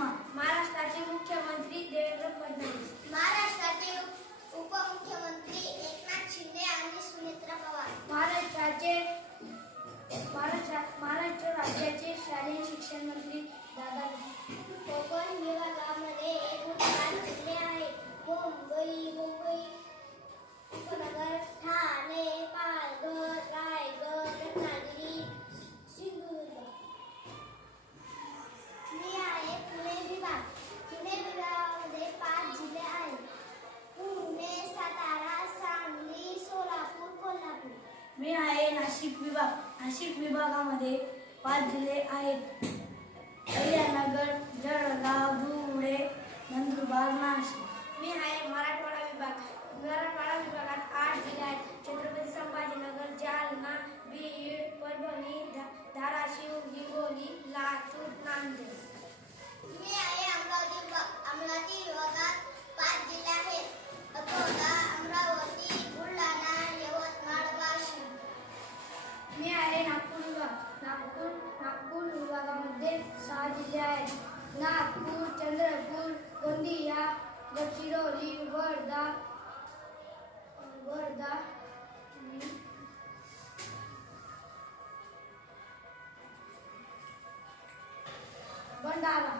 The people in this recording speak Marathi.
शर्मा. महाराष्ट्राचे मुख्यमंत्री देवेंद्र फडणवीस. महाराष्ट्राचे उपमुख्यमंत्री एकनाथ शिंदे आणि सुनेत्रा पवार. महाराष्ट्र राज्याचे शालेय शिक्षण मंत्री दादा. कोकण विभागामध्ये एकूण 5 जिल्हे आहेत. मुंबई, उपनगर, ठाणे, पालघर, रायगड, रत्नागिरी, सिंधुदुर्ग. मी आहे पुणे विभाग. पुणे विभागामध्ये 5 जिल्हे आहेत. पुणे, सातारा, सांगली, सोलापूर, कोल्हापूर. मी आहे नाशिक विभाग. नाशिक विभागामध्ये 5 जिल्हे आहेत. अहिल्यानगर, जळगाव, धुळे, नंदुरबार, नाशिक. मी आहे मराठवाडा विभाग. मराठवाडा विभागात 8 जिल्हे आहेत. छत्रपती संभाजीनगर, जालना, बीड, परभणी, धाराशिव, हिंगोली, लातूर, नांदेड. मी आहे अमरावती विभाग. अमरावती विभागात 5 जिल्हे आहेत. अकोला, अमरावती, बुलढाणा, यवतमाळ, वाशिम. मी आहे नागपूर विभाग. नागपूर विभागामध्ये 6 जिल्हे आहेत. नागपूर, चंद्रपूर, गोंदिया, गडचिरोली, वर्धा, भंडारा.